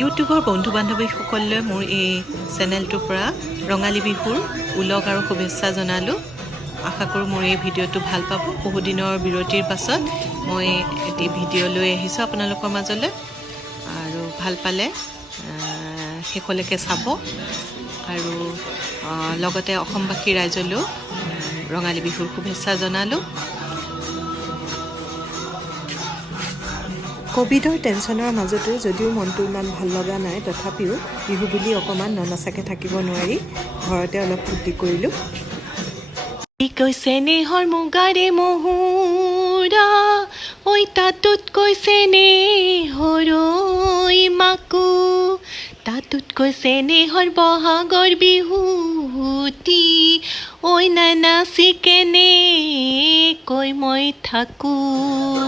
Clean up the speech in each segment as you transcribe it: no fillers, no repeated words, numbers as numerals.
ইউটিউবৰ বন্ধু বান্ধৱীসকললৈ মোৰ এই চেনেলটোৰ পৰা ৰঙালী বিহুৰ উলগ আৰু শুভেচ্ছা জনালোঁ। আশা কৰোঁ মোৰ এই ভিডিঅ'টো ভাল পাব। বহুদিনৰ বিৰতিৰ পাছত মই এটি ভিডিঅ' লৈ আহিছোঁ আপোনালোকৰ মাজলৈ, আৰু ভাল পালে শেষলৈকে চাব, আৰু লগতে অসমবাসী ৰাইজলৈও ৰঙালী বিহুৰ শুভেচ্ছা জনালোঁ। ক'ভিডৰ টেনশ্যনৰ মাজতো যদিও মনটো ইমান ভাল লগা নাই, তথাপিও বিহু বুলি অকণমান ননচাকৈ থাকিব নোৱাৰি ঘৰতে অলপ ফূৰ্তি কৰিলোঁ। কৈছে নেহৰ মুগাৰে মহুৰা, ঐ তাতোত কৈছে নেহৰ মাকো, তাতোত কৈছে নেহৰ বহাগৰ বিহুটি, ঐ নানাচি কেনে কৈ মই থাকোঁ।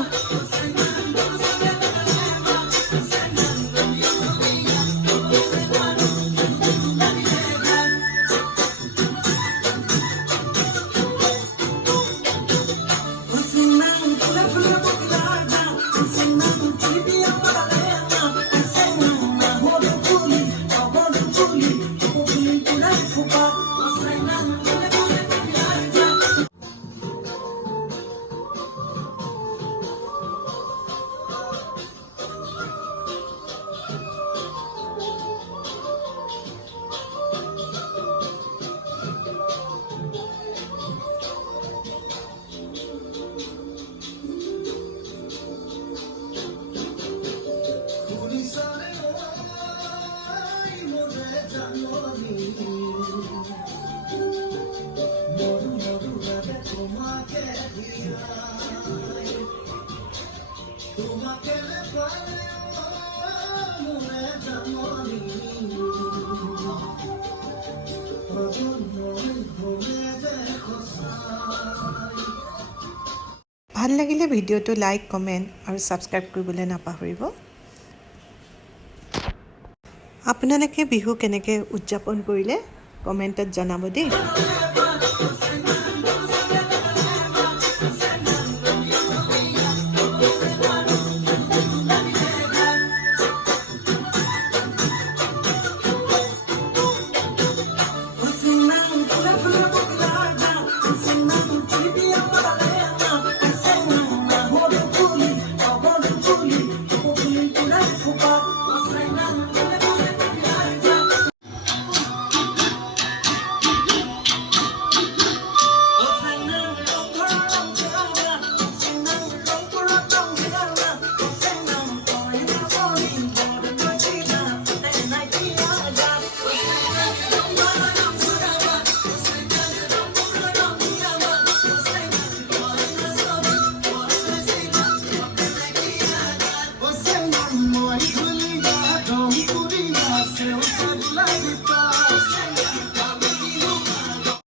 ভাল লাগিলে ভিডিঅ'টো লাইক, কমেণ্ট আৰু ছাবস্ক্ৰাইব কৰিবলৈ নাপাহৰিব। আপোনালোকে বিহু কেনেকৈ উদযাপন কৰিলে কমেণ্টত জনাব দেই।